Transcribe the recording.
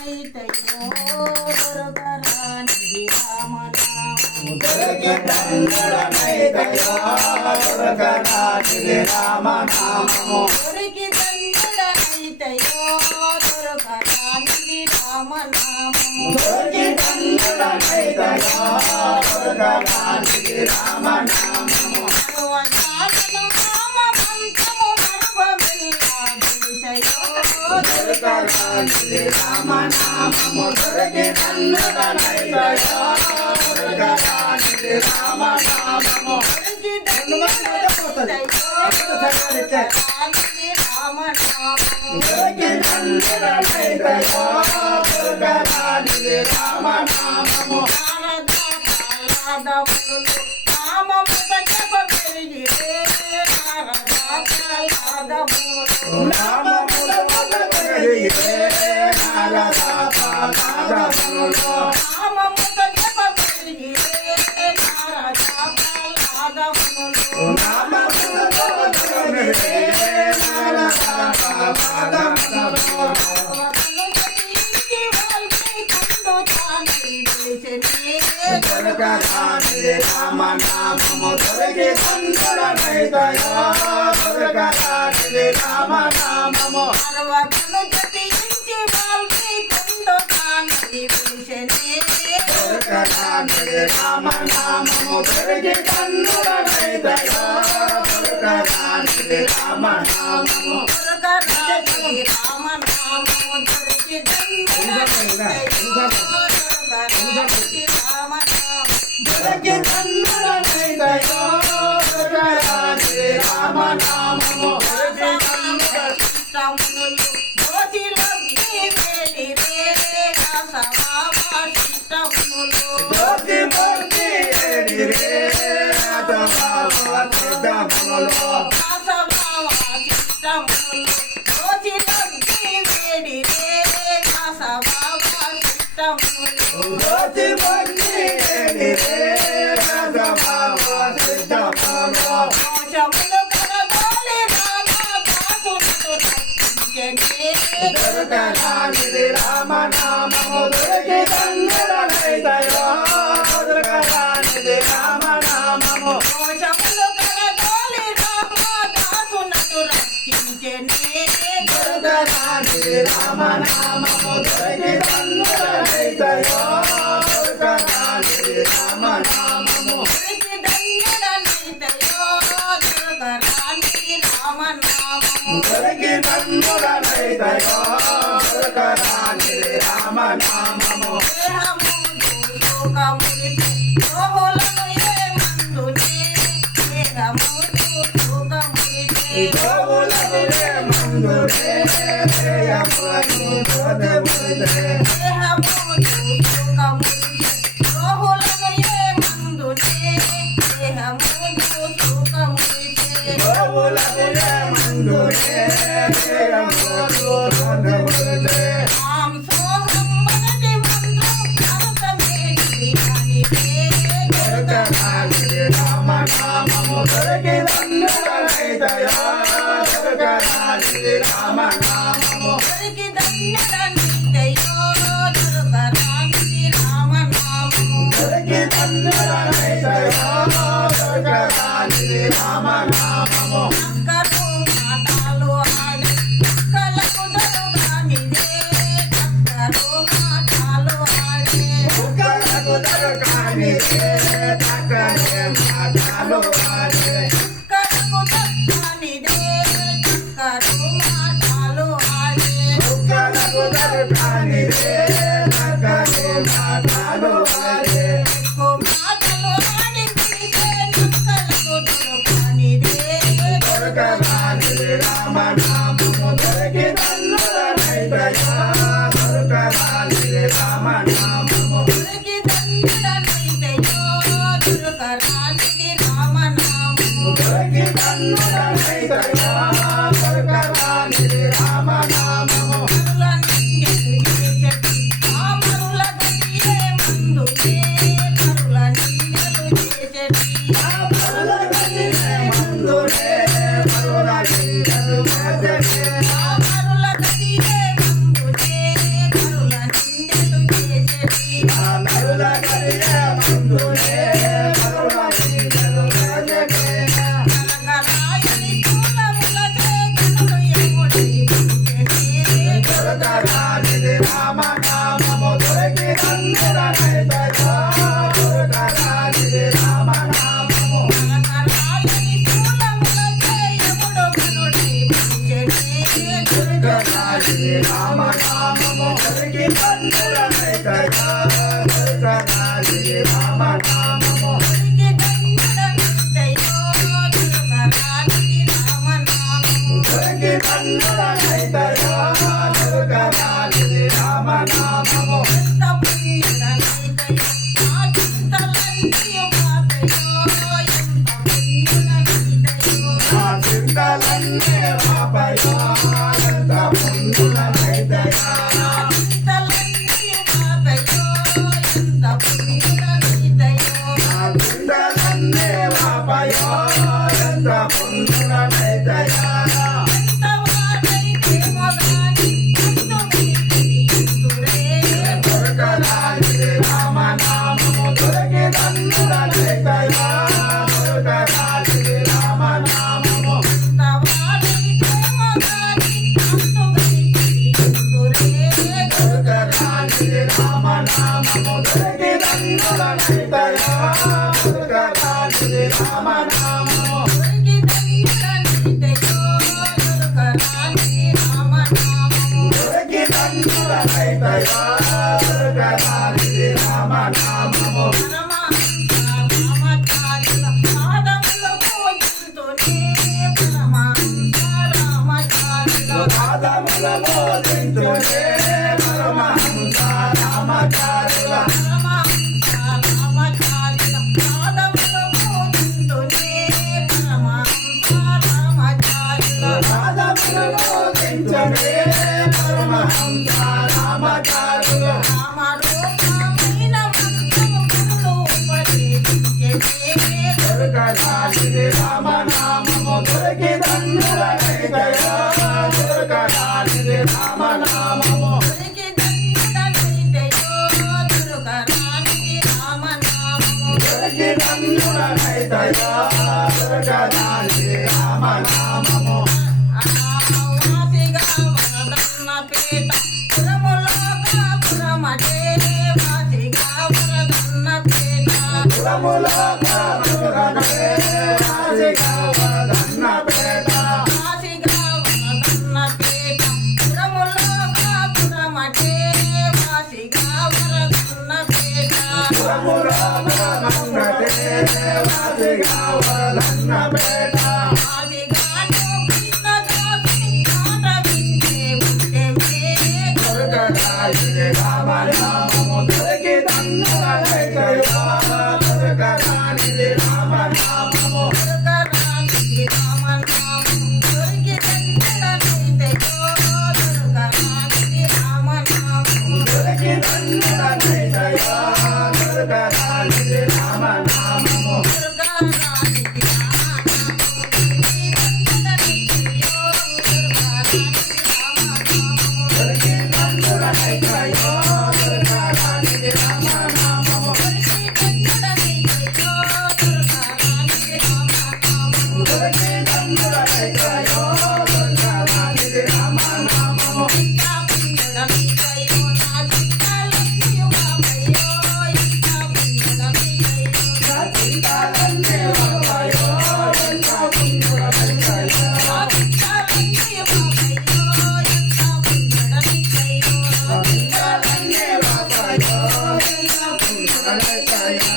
దండుడనైతయో దొరకరానిది రామనామము దొరికి దండుడనైతయో దొరకరానిది రామనామము దొరికి దండుడనైతయో దొరకరానిది రామనామము దొరికి దండుడనైతయో దొరకరానిది రామనామము సర్వసాధన నామమంత్రము మరువవెల్లాదిశయో దొరకరానిది రామనామము దొరికి దండుడనైతయో దొరకరానిది రామనామము దొరికి దండుడనైతయో దొరకరానిది రామనామము దొరికి దండుడనైతయో దొరకరానిది రామనామము నారద కళాదములు నామముత జప పెరిగిరే నారద కళాదములు నామముల వదలిగే నారద పాదాములో నామముత జప పెరిగిరే నారద కళాదములు నామముల వదలిగే నారద పాదాములో దొరకరానిది రామనామము దొరికి దండుడనైతయో దొరకరానిది రామనామము దొరకరానిది రామనామము దొరికి దండుడనైతయో దొరకరానిది రామనామము దొరికి దండుడనైతయో దొరకరానిది రామనామము జ్యోతి మూర్తి ఏడిరే నాథబావ సిద్ధములో జ్యోతి మూర్తి ఏడిరే నాథబావ సిద్ధములో దొరకరానిది రామనామము దొరికి దండుడనైతయో దొరకరానిది రామనామము దొరకరానిది రామనామము దొరికి దండుడనైతయో దొరకరానిది రామనామము దొరికి దండుడనైతయో దొరకరానిది రామనామము గోవులకు మందురే దేయములకు దోదమురే గోవులకు మందురే దేయములకు దోదమురే దొరకరానిది రామనామము దొరికి దండుడనైతయో దొరకరానిది రామనామము దొరికి దండుడనైతయో దొరకరానిది రామనామము కుక్కలకు దొరకనిదే చక్కని మాటలు ఆడే కుక్కలకు దొరకనిదే చక్కని మాటలు ఆడే దొరకరానిది రామనామము దొరికి దండుడనైతయో దొరకరానిది రామనామము దొరికి దండుడనైతయో దొరకరానిది రామనామము రాజుని రామనామము దొరికి దండులనైతయా దొరకరాజుని రామనామము దొరకరాజుని రామనామము దొరికి దండులనైతయా దొరకరాజుని రామనామము దొరికి దండులనైతయా దొరకరాజుని రామనామము నా చింతలన్నీ పాపయా ఎంత పుణ్యులనైతయా నా చింతలన్నీ పాపయా ఎంత పుణ్యులనైతయా దొరకరాజుని రామనామము దొరికి దండులనైతయా దొరకరాజుని రామనామము దొరకరాజుని రామనామము దొరికి దండులనైతయా దొరకరాజుని రామనామము దొరికి దండులనైతయా దొరకరాజుని రామనామము పాదముల బోధించునే పరమహంస రామచారుల పాదముల బోధించునే పరమహంస రామచారుల దొరకరాజుని రామనామము దొరికి దండులనైతయా దొరకరాజుని రామనామము దొరికి దండులనైతయా దొరకరాజుని రామనామము పురములో కాపురమే రాజిగా వదన్నపేట పురములో కాపురమే రాజిగా వదన్నపేట దొరకరాజుని రామనామము దొరికి దండులనైతయా దొరకరాజుని రామనామము దొరికి దండులనైతయా దొరకరాజుని రామనామము దొరికి దండులనైతయా దొరకరాజుని రామనామము దొరికి దండులనైతయా దొరకరాజుని రామనామము చింతలన్నీ పాపయా ఎంత పుణ్యులనైతయా చింతలన్నీ పాపయా ఎంత పుణ్యులనైతయా